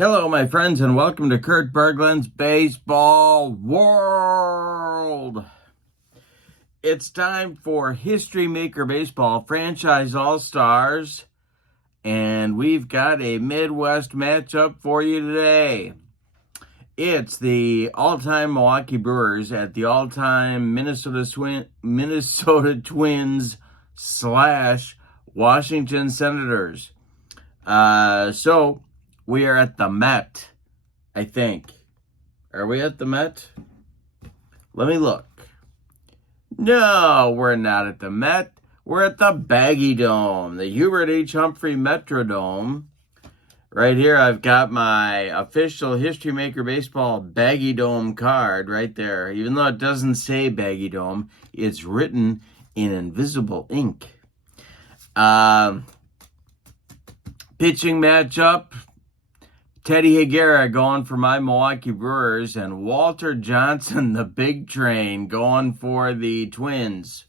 Hello, my friends, and welcome to Kurt Berglund's Baseball World. It's time for History Maker Baseball Franchise All-Stars, and we've got a Midwest matchup for you today. It's the all-time Milwaukee Brewers at the all-time Minnesota Twins / Washington Senators. So we are at the Met, I think. Are we at the Met? Let me look. No, we're not at the Met. We're at the Baggy Dome, the Hubert H. Humphrey Metrodome. Right here, I've got my official History Maker Baseball Baggy Dome card right there. Even though it doesn't say Baggy Dome, it's written in invisible ink. Pitching matchup. Teddy Higuera going for my Milwaukee Brewers, and Walter Johnson, the big train, going for the Twins.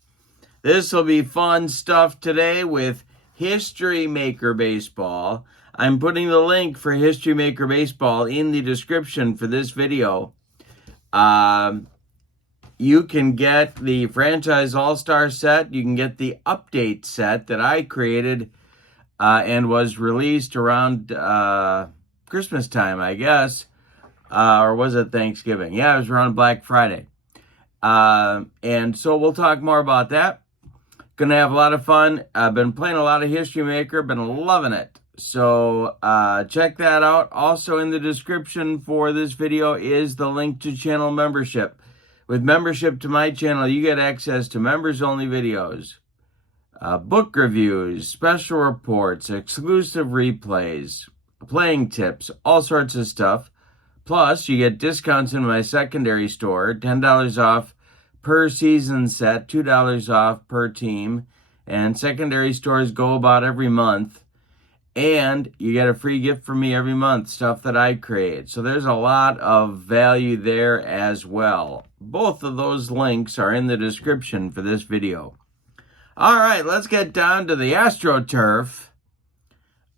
This will be fun stuff today with History Maker Baseball. I'm putting the link for History Maker Baseball in the description for this video. You can get the Franchise All-Star set. You can get the update set that I created and was released around Christmas time, I guess, or was it Thanksgiving? Yeah, it was around Black Friday. And so we'll talk more about that. Gonna have a lot of fun. I've been playing a lot of History Maker, been loving it. So check that out. Also in the description for this video is the link to channel membership. With membership to my channel, you get access to members-only videos, book reviews, special reports, exclusive replays, playing tips, all sorts of stuff. Plus, you get discounts in my secondary store, $10 off per season set, $2 off per team, and secondary stores go about every month. And you get a free gift from me every month, stuff that I create. So there's a lot of value there as well. Both of those links are in the description for this video. All right, let's get down to the AstroTurf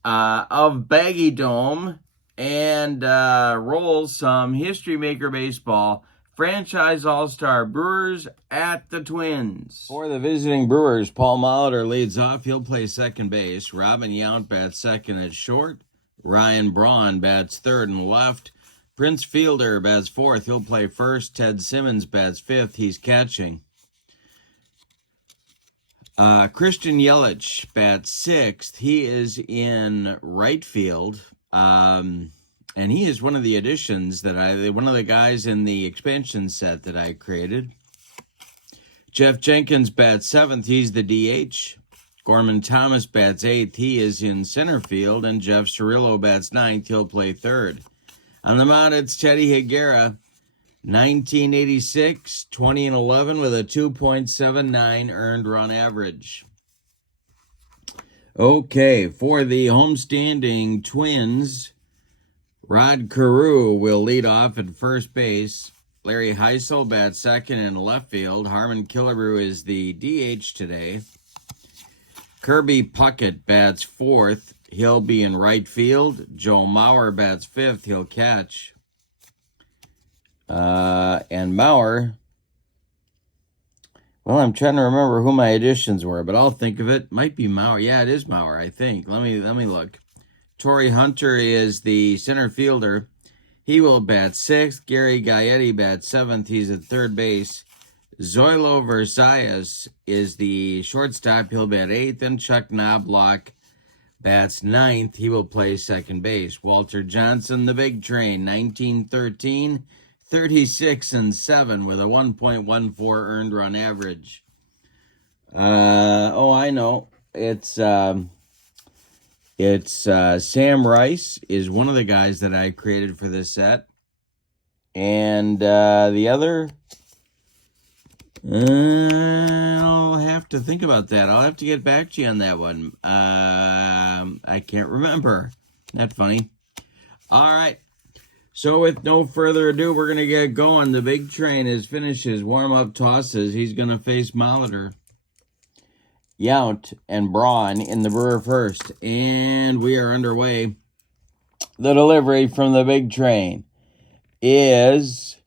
of Baggy Dome and roll some History Maker Baseball Franchise All-Star Brewers at the Twins. For the visiting Brewers, Paul Molitor leads off. He'll play second base. Robin Yount bats second at short. Ryan Braun bats third and left. Prince Fielder bats fourth. He'll play first. Ted Simmons bats fifth. He's catching. Christian Yelich bats sixth. He is in right field. And he is one of the additions that one of the guys in the expansion set that I created. Jeff Jenkins bats seventh. He's the DH. Gorman Thomas bats eighth. He is in center field. And Jeff Cirillo bats ninth. He'll play third. On the mound, it's Teddy Higuera. 1986, 20-11 with a 2.79 earned run average. Okay, for the homestanding Twins, Rod Carew will lead off at first base. Larry Heisel bats second in left field. Harmon Killebrew is the DH today. Kirby Puckett bats fourth. He'll be in right field. Joe Mauer bats fifth. He'll catch. And Mauer, well, I'm trying to remember who my additions were, but I'll think of it. Might be Mauer. Yeah, it is Mauer, I think. Let me look. Torrey Hunter is the center fielder. He will bat sixth. Gary Gaetti bats seventh. He's at third base. Zoilo Versailles is the shortstop. He'll bat eighth. And Chuck Knobloch bats ninth. He will play second base. Walter Johnson, the big train, 1913. 36-7 with a 1.14 earned run average. I know. It's Sam Rice is one of the guys that I created for this set. And the other, I'll have to think about that. I'll have to get back to you on that one. I can't remember. Not funny. All right. So with no further ado, we're going to get going. The big train has finished his warm-up tosses. He's going to face Molitor, Yount, and Braun in the Brewer first. And we are underway. the delivery from the big train is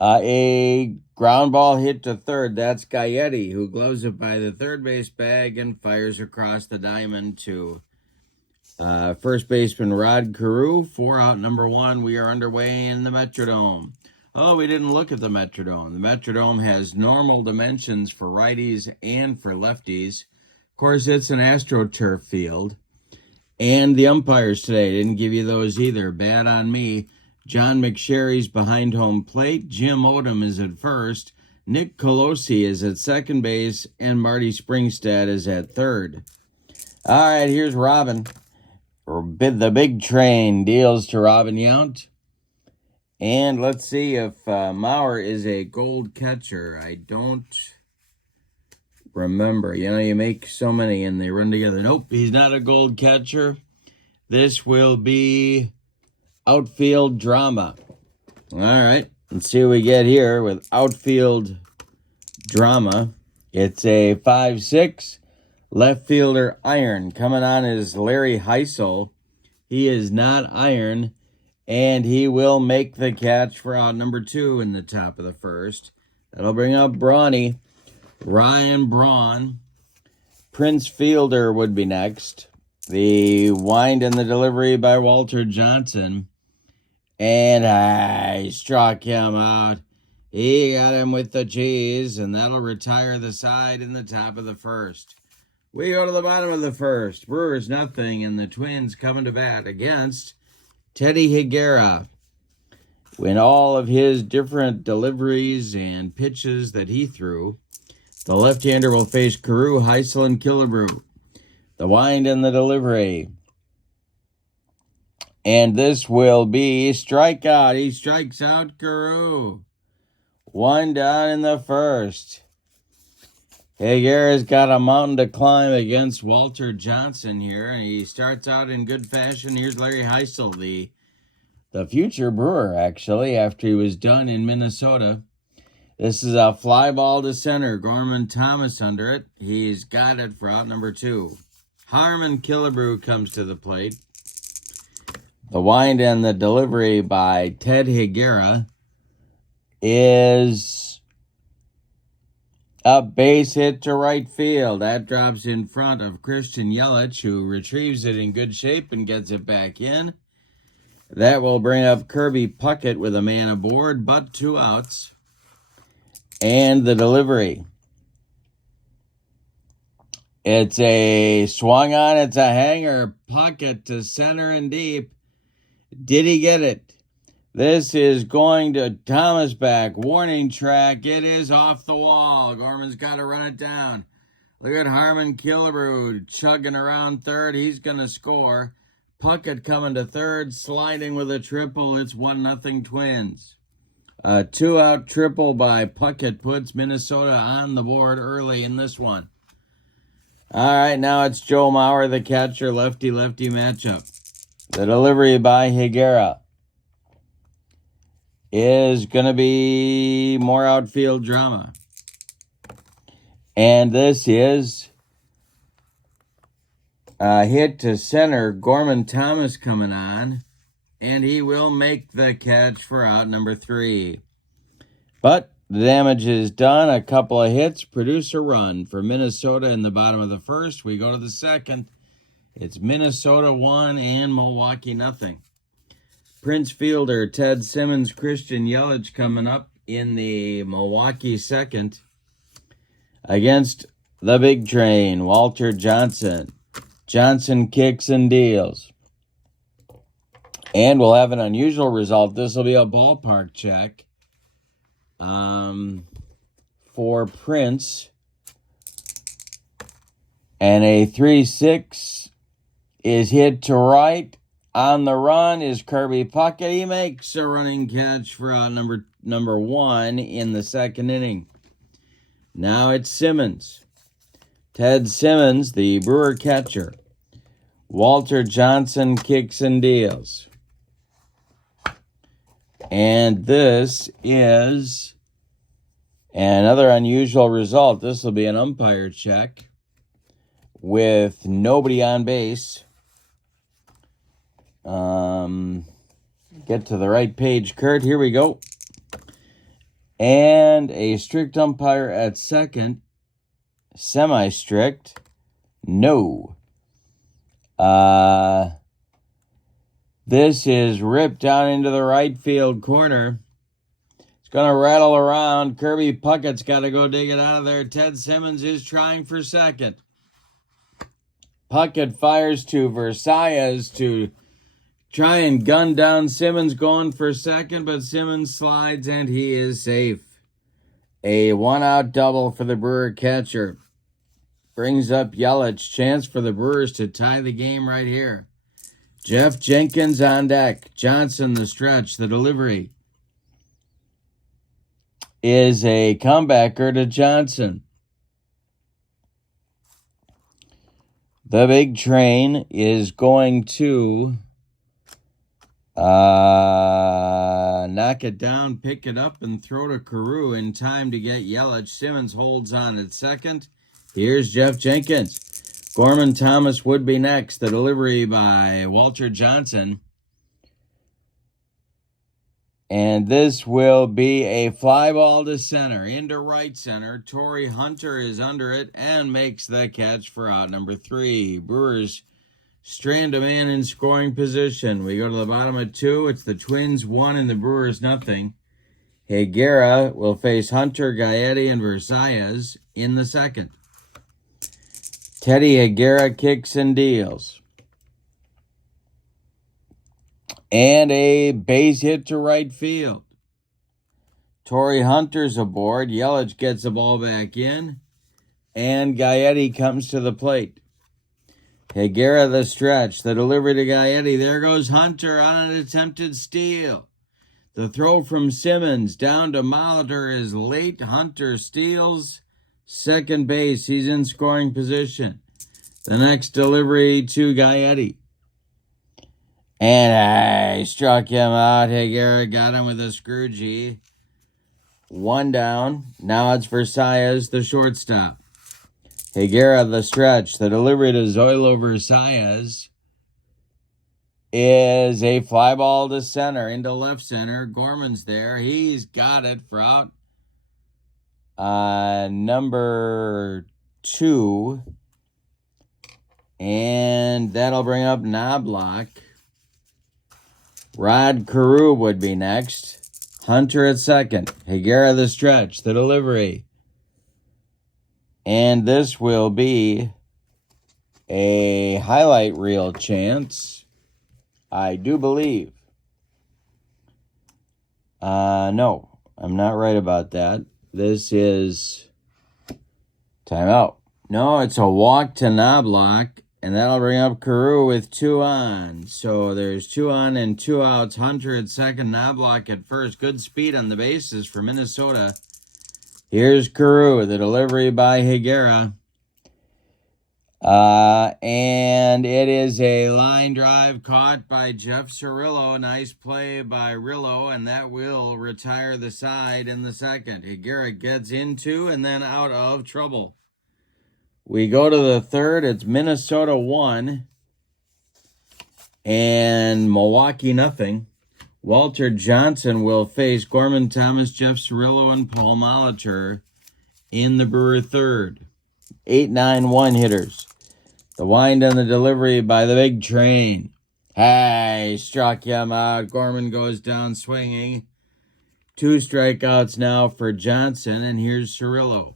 a ground ball hit to third. That's Gaetti, who gloves it by the third base bag and fires across the diamond to first baseman Rod Carew. 4 out, number 1. We are underway in the Metrodome. Oh, we didn't look at the Metrodome. The Metrodome has normal dimensions for righties and for lefties. Of course, it's an AstroTurf field. And the umpires today didn't give you those either. Bad on me. John McSherry's behind home plate. Jim Odom is at first. Nick Colosi is at second base. And Marty Springstad is at third. All right, here's Robin. The big train deals to Robin Yount. And let's see if Mauer is a gold catcher. I don't remember. You know, you make so many and they run together. Nope, he's not a gold catcher. This will be outfield drama. All right, let's see what we get here with outfield drama. It's a 5-6 left fielder iron. Coming on is Larry Heisel. He is not iron, and he will make the catch for out number 2 in the top of the first. That'll bring up Brawny. Ryan Braun. Prince Fielder would be next. The wind and the delivery by Walter Johnson. And I struck him out. He got him with the cheese, and that'll retire the side in the top of the first. We go to the bottom of the first. Brewers nothing, and the Twins coming to bat against Teddy Higuera. When all of his different deliveries and pitches that he threw, the left-hander will face Carew, Heisel, and Killebrew. The wind and the delivery. And this will be strikeout. He strikes out Carew. 1 down in the first. Higuera's got a mountain to climb against Walter Johnson here. And he starts out in good fashion. Here's Larry Heisel, the future Brewer, actually, after he was done in Minnesota. This is a fly ball to center. Gorman Thomas under it. He's got it for out number 2. Harmon Killebrew comes to the plate. The wind and the delivery by Ted Higuera is a base hit to right field. That drops in front of Christian Yelich, who retrieves it in good shape and gets it back in. That will bring up Kirby Puckett with a man aboard, but 2 outs. And the delivery. It's a swung on, it's a hanger. Puckett to center and deep. Did he get it? This is going to Thomas back. Warning track. It is off the wall. Gorman's got to run it down. Look at Harmon Killebrew chugging around third. He's going to score. Puckett coming to third, sliding with a triple. It's 1-0 Twins. A 2-out triple by Puckett puts Minnesota on the board early in this one. All right, now it's Joe Mauer, the catcher, lefty-lefty matchup. The delivery by Higuera is going to be more outfield drama. And this is a hit to center. Gorman Thomas coming on. And he will make the catch for out number 3. But the damage is done. A couple of hits produce a run for Minnesota in the bottom of the first. We go to the second. It's Minnesota 1 and Milwaukee nothing. Prince Fielder, Ted Simmons, Christian Yelich coming up in the Milwaukee second against the big train, Walter Johnson. Johnson kicks and deals. And we'll have an unusual result. This will be a ballpark check for Prince. And a 3-6 is hit to right. On the run is Kirby Puckett. He makes a running catch for out number 1 in the second inning. Now it's Simmons. Ted Simmons, the Brewer catcher. Walter Johnson kicks and deals. And this is another unusual result. This will be an umpire check with nobody on base. Get to the right page, Kurt. Here we go. And a strict umpire at second. Semi-strict. No. This is ripped down into the right field corner. It's going to rattle around. Kirby Puckett's got to go dig it out of there. Ted Simmons is trying for second. Puckett fires to Versailles to try and gun down Simmons going for second, but Simmons slides and he is safe. A one-out double for the Brewer catcher. Brings up Yelich. Chance for the Brewers to tie the game right here. Jeff Jenkins on deck. Johnson the stretch. The delivery is a comebacker to Johnson. The big train is going to knock it down, pick it up, and throw to Carew in time to get Yelich. Simmons holds on at second. Here's Jeff Jenkins. Gorman Thomas would be next. The delivery by Walter Johnson. And this will be a fly ball to center. Into right center. Torrey Hunter is under it and makes the catch for out number 3. Brewers strand a man in scoring position. We go to the bottom of 2. It's the Twins 1 and the Brewers nothing. Higuera will face Hunter, Gaetti, and Versailles in the second. Teddy Higuera kicks and deals. And a base hit to right field. Torrey Hunter's aboard. Yelich gets the ball back in. And Gaetti comes to the plate. Higuera the stretch. The delivery to Gaetti. There goes Hunter on an attempted steal. The throw from Simmons down to Molitor is late. Hunter steals second base. He's in scoring position. The next delivery to Gaetti. And I struck him out. Higuera got him with a screwgee. 1 down. Now it's Versailles, the shortstop. Higuera the stretch. The delivery to Zoilo Versailles is a fly ball to center, into left center. Gorman's there. He's got it for out number 2. And that'll bring up Knobloch. Rod Carew would be next. Hunter at second. Higuera the stretch. The delivery. And this will be a highlight reel chance, I do believe. No, I'm not right about that. This is timeout. No, it's a walk to Knobloch, and that'll bring up Carew with 2 on. So there's 2 on and 2 outs. Hunter at second, Knobloch at first. Good speed on the bases for Minnesota. Here's Carew, the delivery by Higuera. And it is a line drive caught by Jeff Cirillo. Nice play by Rillo, and that will retire the side in the second. Higuera gets into and then out of trouble. We go to the third. It's Minnesota 1 and Milwaukee nothing. Walter Johnson will face Gorman Thomas, Jeff Cirillo, and Paul Molitor in the Brewer third. 8-9-1 hitters. The wind and the delivery by the big train. Hey, struck him out. Gorman goes down swinging. 2 strikeouts now for Johnson, and here's Cirillo.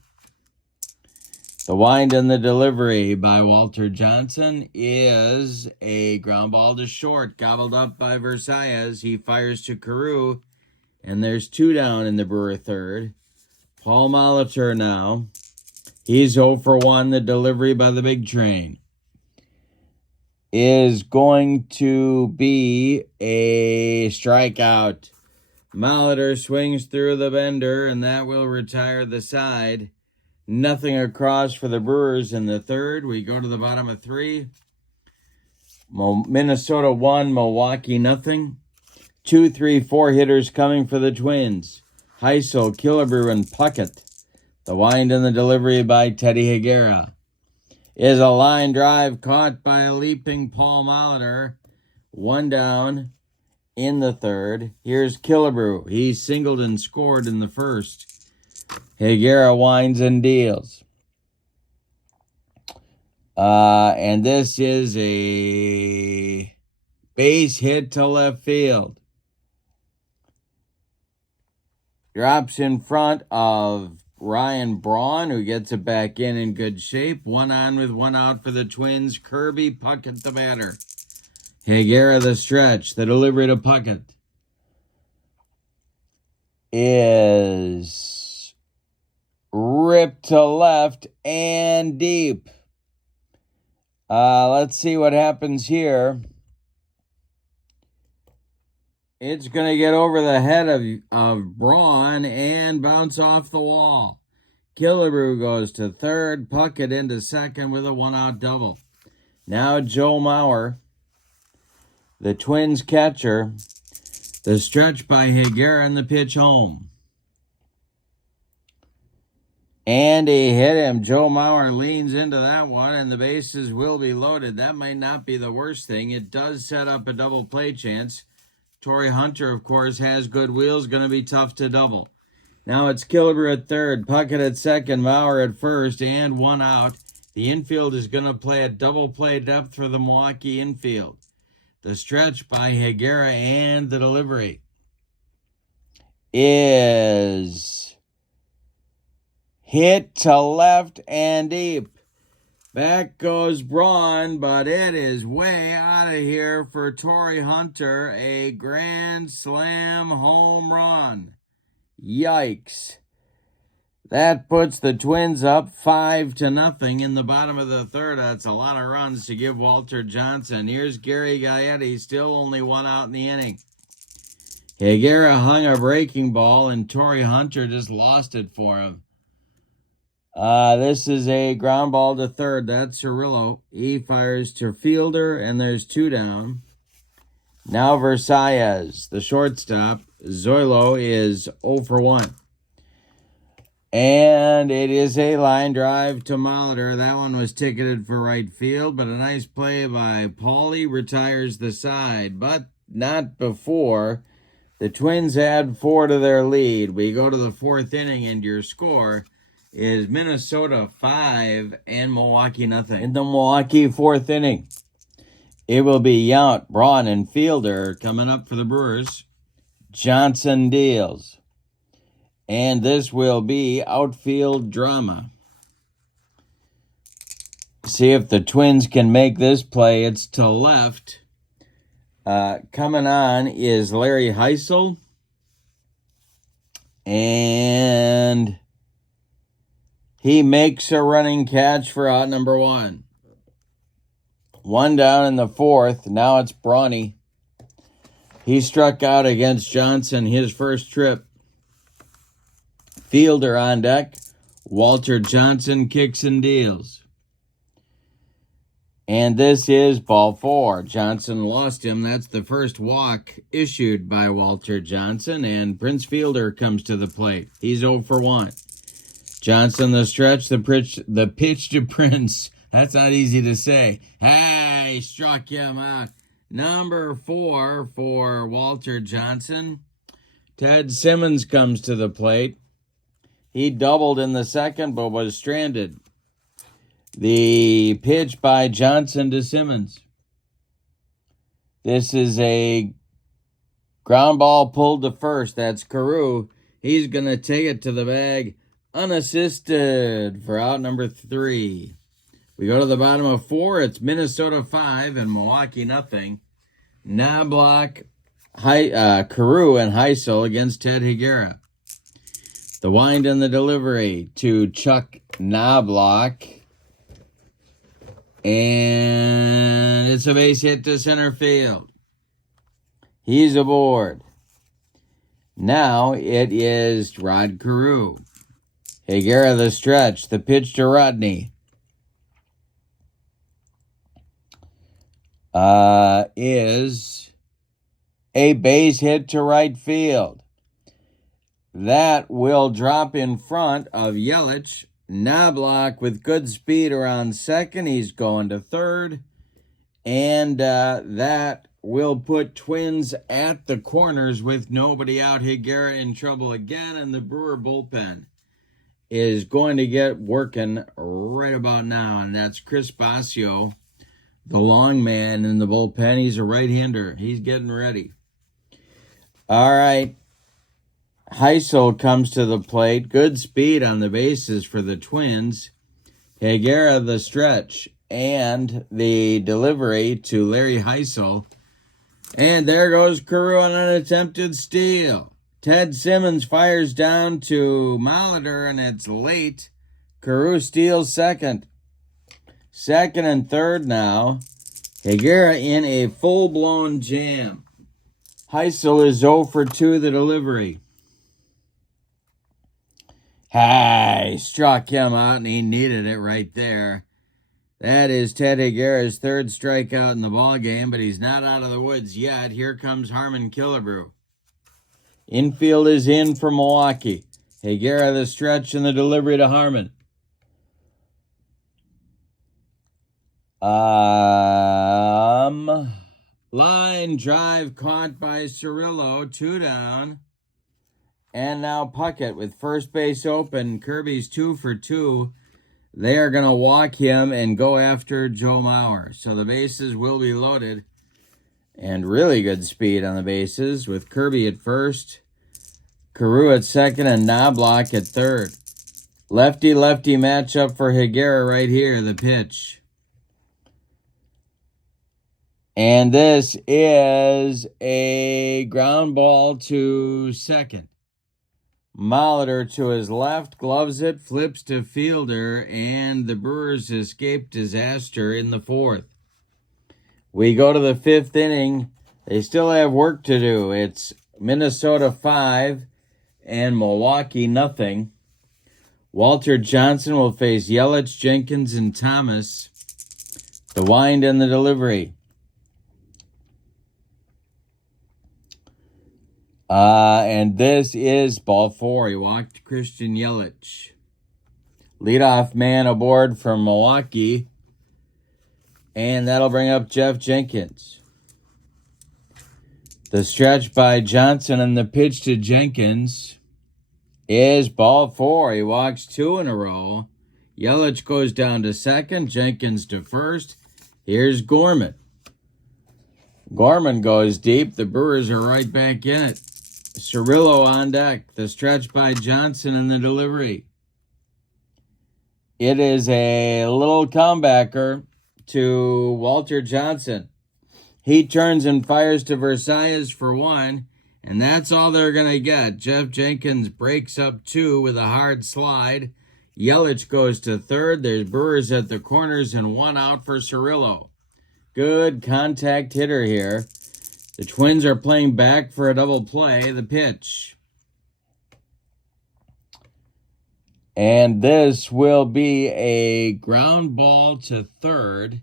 The wind and the delivery by Walter Johnson is a ground ball to short, gobbled up by Versailles. He fires to Carew, and there's 2 down in the Brewer third. Paul Molitor now. He's 0 for 1. The delivery by the big train is going to be a strikeout. Molitor swings through the bender, and that will retire the side. Nothing across for the Brewers in the third. We go to the bottom of 3. Minnesota 1, Milwaukee nothing. 2, 3, 4 hitters coming for the Twins. Heisel, Killebrew, and Puckett. The wind and the delivery by Teddy Higuera is a line drive caught by a leaping Paul Molitor. One down in the third. Here's Killebrew. He singled and scored in the first. Higuera winds and deals. And this is a base hit to left field. Drops in front of Ryan Braun, who gets it back in good shape. One on with one out for the Twins. Kirby Puckett the batter. Higuera the stretch. The delivery to Puckett is ripped to left and deep. Let's see what happens here. It's going to get over the head of Braun and bounce off the wall. Killebrew goes to third. Puckett into second with a one-out double. Now Joe Mauer, the Twins catcher. The stretch by Higuera and the pitch home. And he hit him. Joe Mauer leans into that one, and the bases will be loaded. That might not be the worst thing. It does set up a double play chance. Torrey Hunter, of course, has good wheels. Going to be tough to double. Now it's Killebrew at third, Puckett at second, Mauer at first, and one out. The infield is going to play at double play depth for the Milwaukee infield. The stretch by Higuera and the delivery is hit to left and deep. Back goes Braun, but it is way out of here for Torrey Hunter. A grand slam home run. Yikes. That puts the Twins up 5-0 in the bottom of the third. That's a lot of runs to give Walter Johnson. Here's Gary Gaetti, still only one out in the inning. Higuera hung a breaking ball, and Torrey Hunter just lost it for him. This is a ground ball to third. That's Cirillo. He fires to fielder, and there's two down. Now Versailles, the shortstop. Zoilo is 0 for 1. And it is a line drive to Molitor. That one was ticketed for right field, but a nice play by Paulie retires the side, but not before the Twins add 4 to their lead. We go to the fourth inning, and your score is Minnesota 5 and Milwaukee 0. In the Milwaukee fourth inning, it will be Yount, Braun, and Fielder coming up for the Brewers. Johnson deals. And this will be outfield drama. See if the Twins can make this play. It's to left. Coming on is Larry Heisel. And he makes a running catch for out number 1. One down in the fourth. Now it's Brawny. He struck out against Johnson his first trip. Fielder on deck. Walter Johnson kicks and deals. And this is ball 4. Johnson lost him. That's the first walk issued by Walter Johnson. And Prince Fielder comes to the plate. He's 0 for 1. Johnson the stretch, the pitch to Prince. That's not easy to say. Hey, struck him out. Number 4 for Walter Johnson. Ted Simmons comes to the plate. He doubled in the second, but was stranded. The pitch by Johnson to Simmons. This is a ground ball pulled to first. That's Carew. He's going to take it to the bag unassisted for out number 3. We go to the bottom of 4. It's Minnesota 5 and Milwaukee 0. Knobloch, Carew, and Heisel against Ted Higuera. The wind and the delivery to Chuck Knobloch. And it's a base hit to center field. He's aboard. Now it is Rod Carew. Higuera the stretch. The pitch to Rodney. Is a base hit to right field. That will drop in front of Yelich. Knobloch with good speed around second. He's going to third. And that will put Twins at the corners with nobody out. Higuera in trouble again, and the Brewer bullpen is going to get working right about now, and that's Chris Basio, the long man in the bullpen. He's a right-hander. He's getting ready. All right. Heisel comes to the plate. Good speed on the bases for the Twins. Higuera the stretch and the delivery to Larry Heisel. And there goes Carew on an attempted steal. Ted Simmons fires down to Molitor, and it's late. Carew steals second. Second and third now. Higuera in a full-blown jam. Heisel is 0 for 2 the delivery. He struck him out, and he needed it right there. That is Ted Higuera's third strikeout in the ballgame, but he's not out of the woods yet. Here comes Harmon Killebrew. Infield is in for Milwaukee. Higuera the stretch and the delivery to Harmon. Line drive caught by Cirillo. 2 down. And now Puckett with first base open. Kirby's 2 for 2. They are going to walk him and go after Joe Mauer. So the bases will be loaded. And really good speed on the bases with Kirby at first, Carew at second, and Knobloch at third. Lefty-lefty matchup for Higuera right here, the pitch. And this is a ground ball to second. Molitor to his left, gloves it, flips to fielder, and the Brewers escape disaster in the fourth. We go to the fifth inning. They still have work to do. It's Minnesota 5 and Milwaukee nothing. Walter Johnson will face Yelich, Jenkins, and Thomas. The wind and the delivery. And this is ball 4. He walked Christian Yelich. Leadoff man aboard from Milwaukee. And that'll bring up Jeff Jenkins. The stretch by Johnson and the pitch to Jenkins is ball 4. He walks 2 in a row. Yelich goes down to second. Jenkins to first. Here's Gorman. Gorman goes deep. The Brewers are right back in it. Cirillo on deck. The stretch by Johnson and the delivery. It is a little comebacker to Walter Johnson. He turns and fires to Versailles for 1, and that's all they're going to get. Jeff Jenkins breaks up 2 with a hard slide. Yelich goes to third. There's Brewers at the corners and 1 out for Cirillo. Good contact hitter here. The Twins are playing back for a double play. The pitch. And this will be a ground ball to third.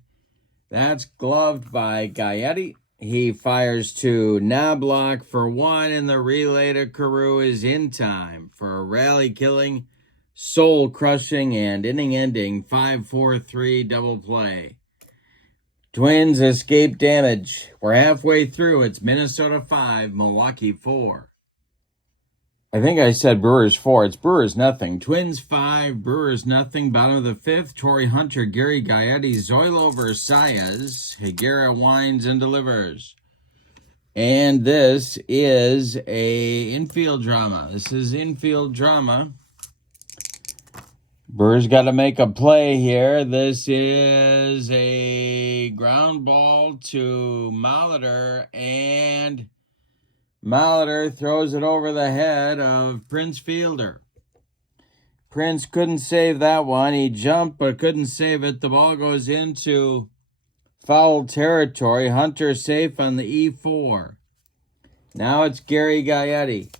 That's gloved by Gaetti. He fires to Knobloch for 1, and the relay to Carew is in time for a rally-killing, soul-crushing, and inning-ending 5-4-3 double play. Twins escape damage. We're halfway through. It's Minnesota 5, Milwaukee 4. I think I said Brewers 4. It's Brewers nothing. Twins 5, Brewers nothing. Bottom of the 5th, Torrey Hunter, Gary Gaetti, Zoilo Versailles. Higuera winds and delivers. And this is a infield drama. Brewers got to make a play here. This is a ground ball to Molitor, and Molitor throws it over the head of Prince Fielder. Prince couldn't save that one. He jumped but couldn't save it. The ball goes into foul territory. Hunter safe on the E4. Now it's Gary Gaetti.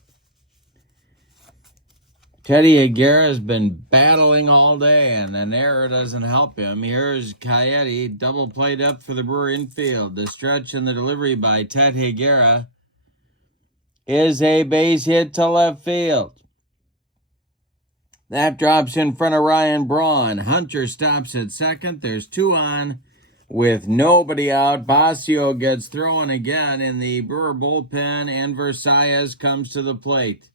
Teddy Higuera has been battling all day, and an error doesn't help him. Here's Gaetti, double played up for the Brewer infield. The stretch and the delivery by Ted Higuera is a base hit to left field. That drops in front of Ryan Braun. Hunter stops at second. There's 2 on. With nobody out, Basio gets thrown again in the Brewer bullpen, and Versailles comes to the plate.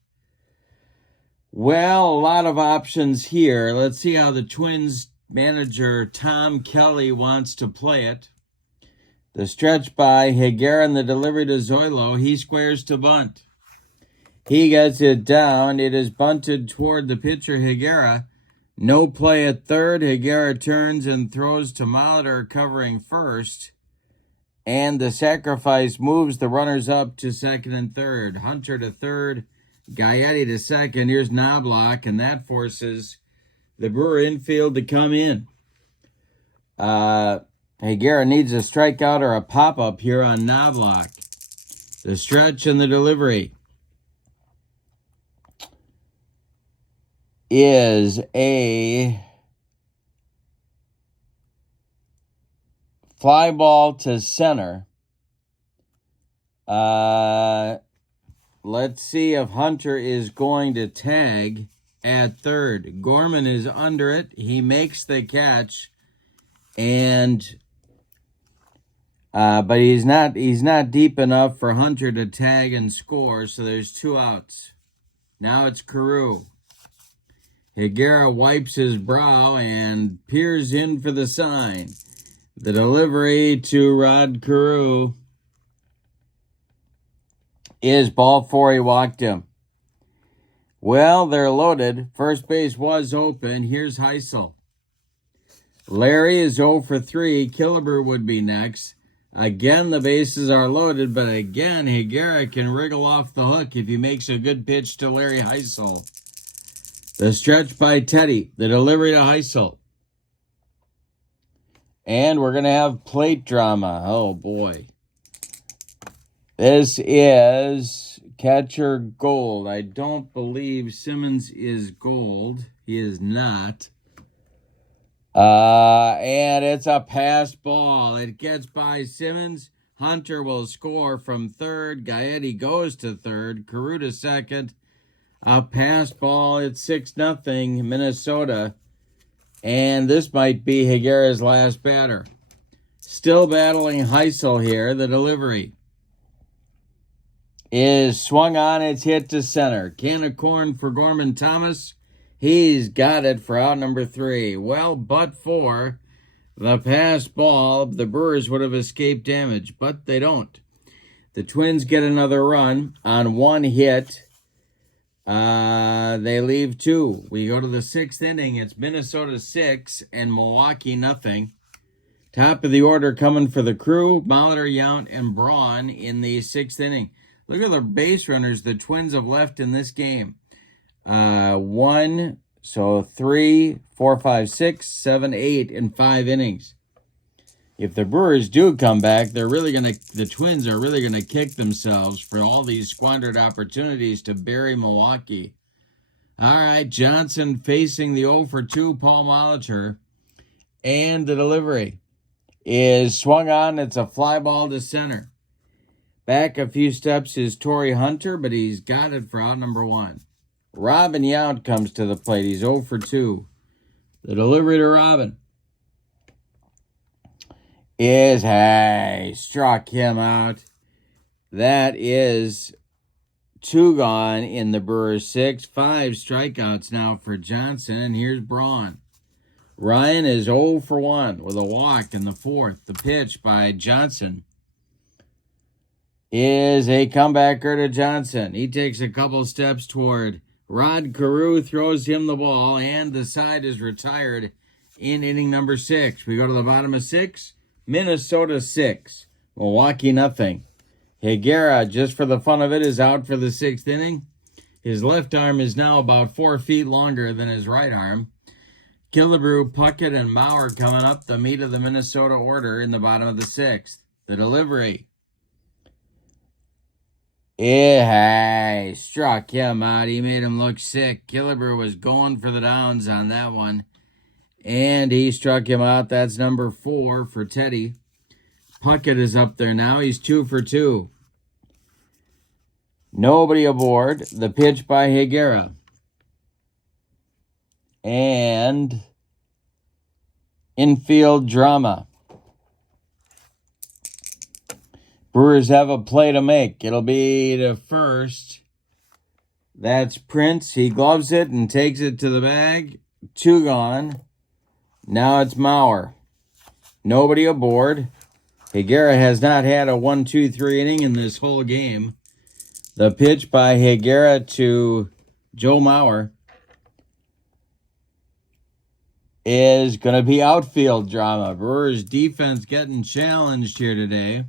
Well, a lot of options here. Let's see how the Twins manager Tom Kelly wants to play it. The stretch by Higuera and the delivery to Zoilo. He squares to bunt. He gets it down. It is bunted toward the pitcher, Higuera. No play at third. Higuera turns and throws to Molitor covering first. And the sacrifice moves the runners up to second and third. Hunter to third. Gaetti to second. Here's Knobloch, and that forces the Brewer infield to come in. Higuera needs a strikeout or a pop-up here on Knobloch. The stretch and the delivery is a fly ball to center. Let's see if Hunter is going to tag at third. Gorman is under it. He makes the catch, and but he's not deep enough for Hunter to tag and score. So there's 2 outs. Now it's Carew. Higuera wipes his brow and peers in for the sign. The delivery to Rod Carew is ball 4. He walked him. Well, they're loaded. First base was open. Here's Heisel. Larry is 0 for 3. Killebrew would be next. Again, the bases are loaded, but again, Higuera can wriggle off the hook if he makes a good pitch to Larry Heisel. The stretch by Teddy. The delivery to Heisel. And we're going to have plate drama. Oh, boy. This is catcher Gold. I don't believe Simmons is Gold. He is not. And it's a pass ball. It gets by Simmons. Hunter will score from third. Gaetti goes to third. Carew to second. A pass ball. It's 6-0 Minnesota. And this might be Higuera's last batter. Still battling Heisel here. The delivery is swung on. It's hit to center. Can of corn for Gorman Thomas. He's got it for out number 3. Well, but for the pass ball, the Brewers would have escaped damage, but they don't. The Twins get another run on 1 hit. They leave 2. We go to the 6th inning. It's Minnesota 6 and Milwaukee 0. Top of the order coming for the Crew, Molitor, Yount, and Braun in the 6th inning. Look at the base runners the Twins have left in this game. 1, so 3, 4, 5, 6, 7, 8 in 5 innings. If the Brewers do come back, the Twins are really gonna kick themselves for all these squandered opportunities to bury Milwaukee. All right, Johnson facing the 0 for 2 Paul Molitor, and the delivery is swung on. It's a fly ball to center. Back a few steps is Torrey Hunter, but he's got it for out number 1. Robin Yount comes to the plate. He's 0 for 2. The delivery to Robin is, struck him out. That is 2 gone in the Brewers 6. 5 strikeouts now for Johnson, and here's Braun. Ryan is 0 for 1 with a walk in the 4th. The pitch by Johnson is a comebacker to Johnson. He takes a couple steps toward Rod Carew, throws him the ball, and the side is retired in inning number 6. We go to the bottom of 6. Minnesota 6. Milwaukee 0. Higuera, just for the fun of it, is out for the 6th inning. His left arm is now about 4 feet longer than his right arm. Killebrew, Puckett, and Mauer coming up, the meat of the Minnesota order in the bottom of the 6th. The delivery. He struck him out. He made him look sick. Killebrew was going for the downs on that one, and he struck him out. That's number 4 for Teddy. Puckett is up there now. He's 2 for 2. Nobody aboard. The pitch by Higuera. And infield drama. Brewers have a play to make. It'll be to first. That's Prince. He gloves it and takes it to the bag. 2 gone. Now it's Mauer. Nobody aboard. Higuera has not had a 1-2-3 inning in this whole game. The pitch by Higuera to Joe Mauer is going to be outfield drama. Brewers defense getting challenged here today.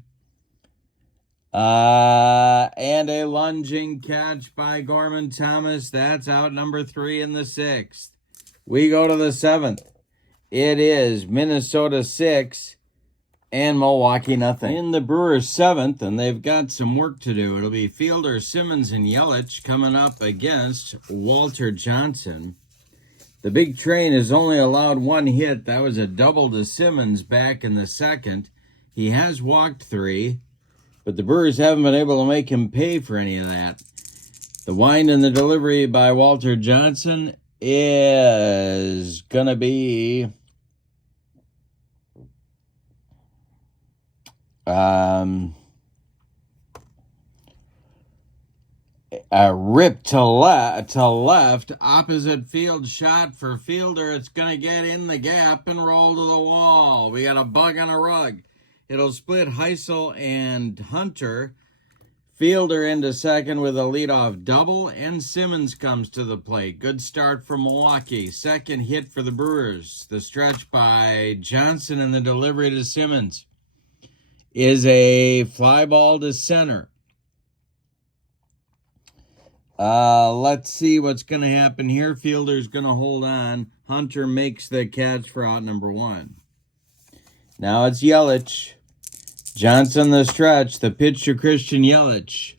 And a lunging catch by Gorman Thomas. That's out number 3 in the 6th. We go to the 7th. It is Minnesota 6 and Milwaukee nothing. In the Brewers 7th, and they've got some work to do. It'll be Fielder, Simmons, and Yelich coming up against W.Johnson. The big train has only allowed 1 hit. That was a double to Simmons back in the 2nd. He has walked 3, but the Brewers haven't been able to make him pay for any of that. The wind and the delivery by W.Johnson is going to be a rip to left, opposite field shot for Fielder. It's going to get in the gap and roll to the wall. We got a bug on a rug. It'll split Heisel and Hunter. Fielder into second with a leadoff double, and Simmons comes to the plate. Good start for Milwaukee. Second hit for the Brewers. The stretch by Johnson and the delivery to Simmons is a fly ball to center. Let's see what's going to happen here. Fielder's going to hold on. Hunter makes the catch for out number 1. Now it's Yelich. Johnson the stretch. The pitch to Christian Yelich.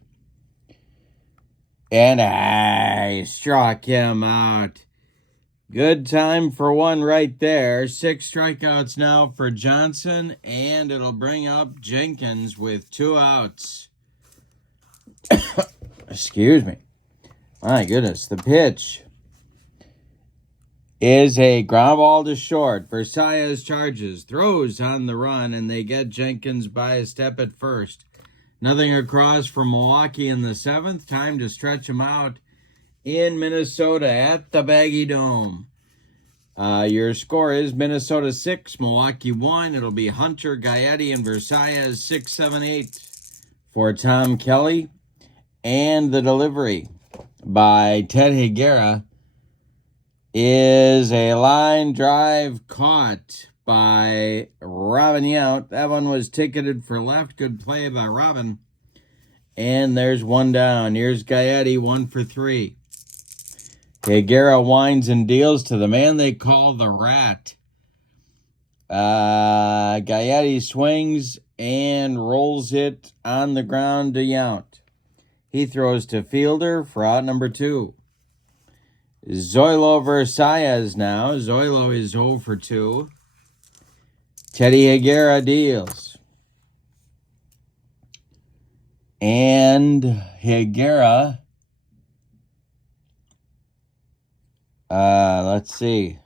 And I struck him out. Good time for 1 right there. 6 strikeouts now for Johnson, and it'll bring up Jenkins with 2 outs. Excuse me. My goodness, the pitch is a ground ball to short. Versailles charges, throws on the run, and they get Jenkins by a step at first. Nothing across for Milwaukee in the 7th. Time to stretch him out in Minnesota at the Baggy Dome. Your score is Minnesota 6, Milwaukee 1. It'll be Hunter, Gaetti, and Versailles 6, 7, 8 for Tom Kelly. And the delivery by Ted Higuera is a line drive caught by Robin Yount. That one was ticketed for left. Good play by Robin. And there's 1 down. Here's Gaetti, 1 for 3. Higuera winds and deals to the man they call the Rat. Gaetti swings and rolls it on the ground to Yount. He throws to Fielder for out number 2. Zoilo Versailles now. Zoilo is 0 for 2. Teddy Higuera deals. And Higuera, let's see.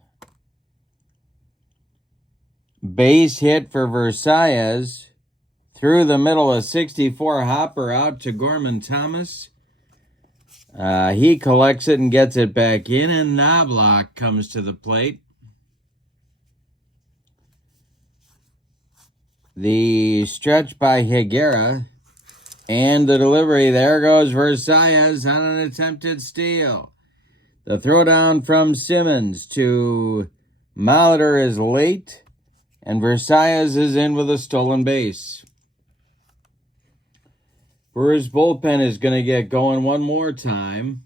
Base hit for Versailles. Through the middle, a 64 hopper out to Gorman Thomas. He collects it and gets it back in, and Knobloch comes to the plate. The stretch by Higuera and the delivery. There goes Versailles on an attempted steal. The throwdown from Simmons to Molitor is late, and Versailles is in with a stolen base. Brewers bullpen is going to get going one more time.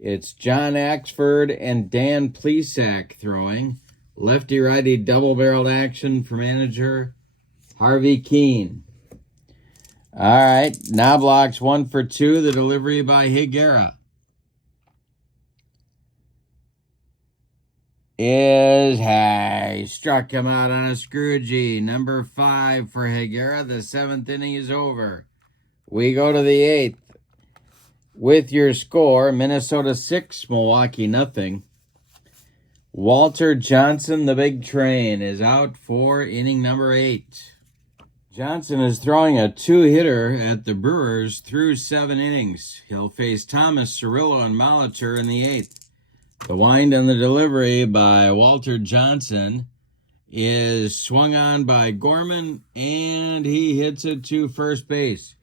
It's John Axford and Dan Plesac throwing. Lefty-righty double-barreled action for manager Harvey Keene. All right, Knobloch's 1 for 2. The delivery by Higuera is high. Struck him out on a Scroogey. Number 5 for Higuera. The 7th inning is over. We go to the 8th with your score, Minnesota 6, Milwaukee nothing. Walter Johnson, the big train, is out for inning number 8. Johnson is throwing a two-hitter at the Brewers through 7 innings. He'll face Thomas, Cirillo, and Molitor in the 8th. The wind and the delivery by W.Johnson is swung on by Gorman, and he hits it to first base.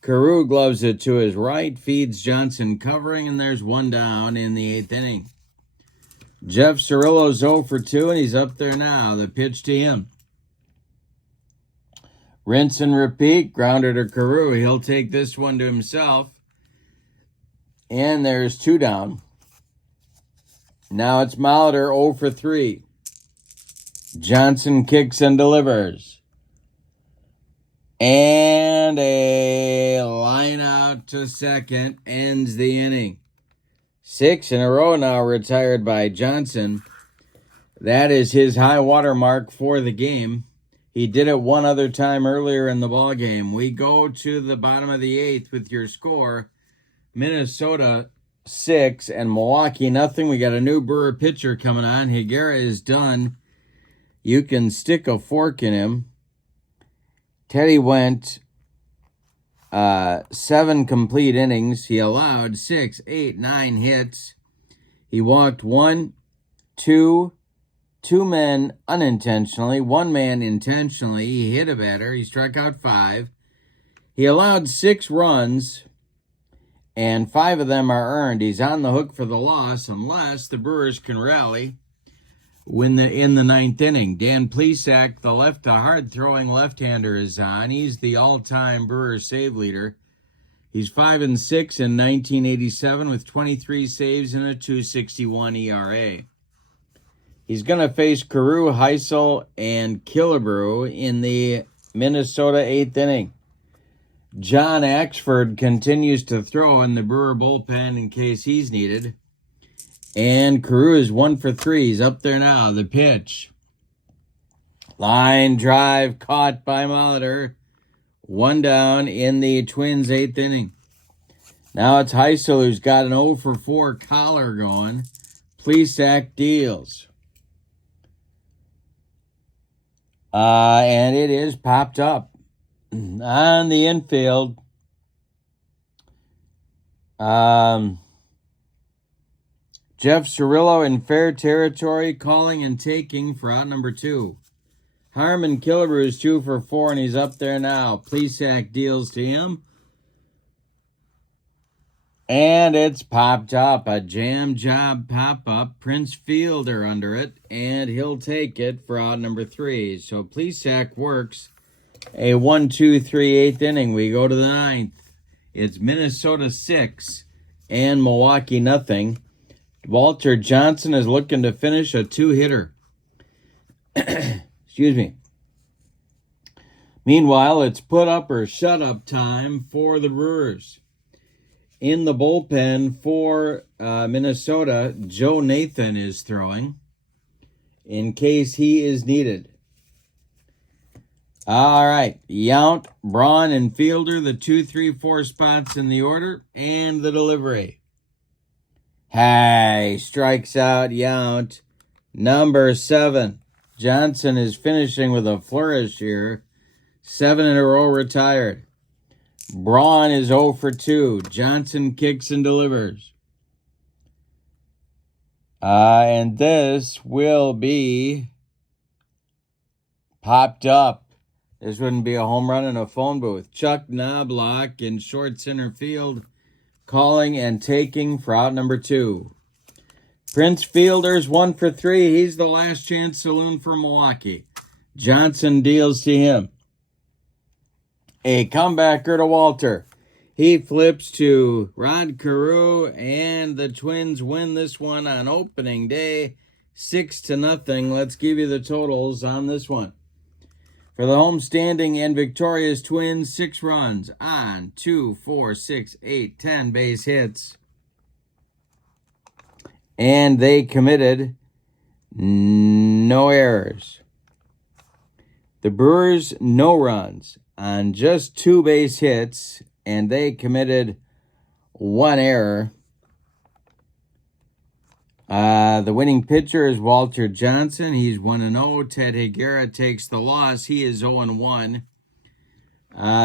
Carew gloves it to his right, feeds Johnson covering, and there's 1 down in the 8th inning. Jeff Cirillo's 0 for 2, and he's up there now. The pitch to him. Rinse and repeat, grounder to Carew. He'll take this one to himself. And there's 2 down. Now it's Molitor 0 for 3. Johnson kicks and delivers. And a line out to second ends the inning. 6 in a row now retired by Johnson. That is his high water mark for the game. He did it one other time earlier in the ball game. We go to the bottom of the 8th with your score. Minnesota 6 and Milwaukee nothing. We got a new Brewer pitcher coming on. Higuera is done. You can stick a fork in him. Teddy went 7 complete innings. He allowed 6, 8, 9 hits. He walked 1, 2 men unintentionally, 1 man intentionally. He hit a batter. He struck out 5. He allowed 6 runs, and 5 of them are earned. He's on the hook for the loss unless the Brewers can rally in the 9th inning. Dan Plesac, the hard-throwing left-hander, is on. He's the all-time Brewer save leader. He's 5-6 in 1987 with 23 saves and a .261 ERA. He's going to face Carew, Heisel, and Killebrew in the Minnesota 8th inning. John Axford continues to throw in the Brewer bullpen in case he's needed. And Carew is 1 for 3. He's up there now. The pitch. Line drive caught by Molitor. 1 down in the Twins' 8th inning. Now it's Heisel who's got an 0 for 4 collar going. Plesac deals. And it is popped up on the infield. Jeff Cirillo in fair territory, calling and taking for out number 2. Harmon Killebrew is 2 for 4, and he's up there now. Plesac deals to him. And it's popped up. A jam job pop-up. Prince Fielder under it, and he'll take it for out number 3. So Plesac works a 1-2-3 8th inning. We go to the 9th. It's Minnesota 6 and Milwaukee nothing. W.Johnson is looking to finish a 2-hitter. Excuse me. Meanwhile, it's put up or shut up time for the Brewers. In the bullpen for Minnesota, Joe Nathan is throwing in case he is needed. All right. Yount, Braun, and Fielder, the 2, 3, 4 spots in the order, and the delivery. Hey, strikes out Yount. Number 7. Johnson is finishing with a flourish here. 7 in a row retired. Braun is 0 for 2. Johnson kicks and delivers. And this will be popped up. This wouldn't be a home run in a phone booth. Chuck Knobloch in short center field, calling and taking for out number 2. Prince Fielder's 1 for 3. He's the last chance saloon for Milwaukee. Johnson deals to him. A comebacker to Walter. He flips to Rod Carew, and the Twins win this one on opening day, 6-0. Let's give you the totals on this one. For the homestanding and victorious Twins, 6 runs on 2, 4, 6, 8, 10 base hits. And they committed no errors. The Brewers, no runs on just 2 base hits, and they committed 1 error. The winning pitcher is W.Johnson. He's 1-0. Ted Higuera takes the loss. He is 0-1.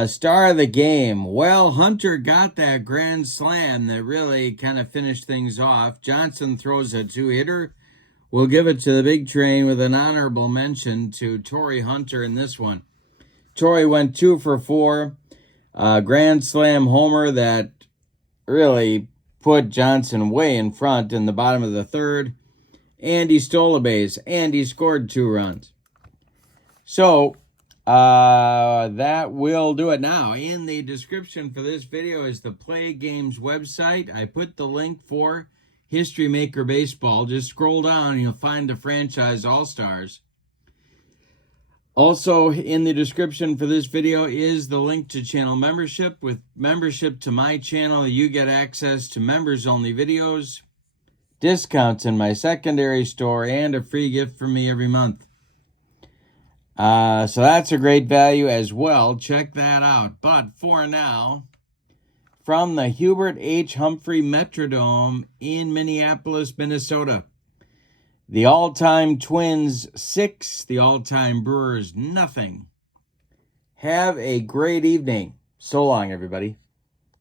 Star of the game. Well, Hunter got that grand slam that really kind of finished things off. Johnson throws a two-hitter. We'll give it to the big train with an honorable mention to Torrey Hunter in this one. Torrey went 2 for 4. Grand slam homer that really put Johnson way in front in the bottom of the third. And he stole a base, and he scored 2 runs. So, that will do it now. In the description for this video is the Play Games website. I put the link for History Maker Baseball. Just scroll down and you'll find the franchise All-Stars. Also, in the description for this video is the link to channel membership. With membership to my channel, you get access to members-only videos, discounts in my secondary store, and a free gift from me every month. So that's a great value as well. Check that out. But for now, from the Hubert H. Humphrey Metrodome in Minneapolis, Minnesota, the all-time Twins 6, the all-time Brewers nothing. Have a great evening. So long, everybody.